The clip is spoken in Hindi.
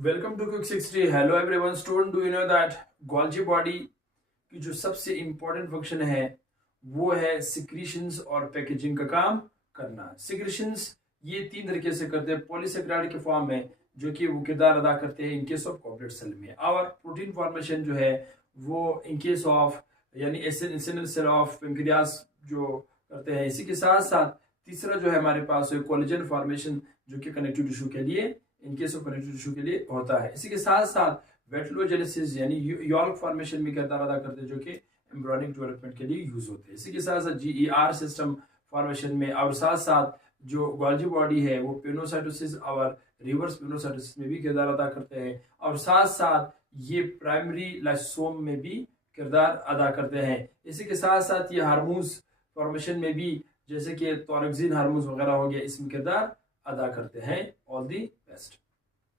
Welcome to quick 60। Hello everyone student, do you know that Golgi body की जो सबसे इंपॉर्टेंट फंक्शन है वो है सिक्रीशंस और पैकेजिंग का काम करना। सिक्रीशंस ये तीन तरीके से करते हैं, पॉलीसेकेराइड के फॉर्म में जो कि वो किरदार अदा करते हैं in case of corporate cell में, और प्रोटीन फॉर्मेशन जो है वो इन केस ऑफ यानी एसेंशियल सेल ऑफ पेंक्रियास जो करते हैं। इसी के साथ साथ तीसरा जो है हमारे पास कोलेजन फॉर्मेशन जो कि कनेक्टिव टिश्यू के लिए in case of connective tissue के लिए होता है। इसी के साथ साथ वेटलोजेनेसिस यानी यॉल्क फॉर्मेशन में किरदार अदा करते हैं जो कि एम्ब्रियोनिक डेवलपमेंट के लिए यूज होते हैं। इसी के साथ साथ जीईआर सिस्टम फॉर्मेशन में और साथ साथ जो गोल्जी बॉडी है वो पिनोसाइटोसिस और रिवर्स पिनोसाइटोसिस में भी किरदार अदा करते हैं, और साथ साथ ये प्राइमरी लाइसोसोम में भी किरदार अदा करते हैं। इसी के साथ साथ ये हार्मोन्स फॉर्मेशन में भी जैसे कि थोरैक्सिन हार्मोन्स वगैरह हो गया इसमें किरदार अदा करते हैं। All the best.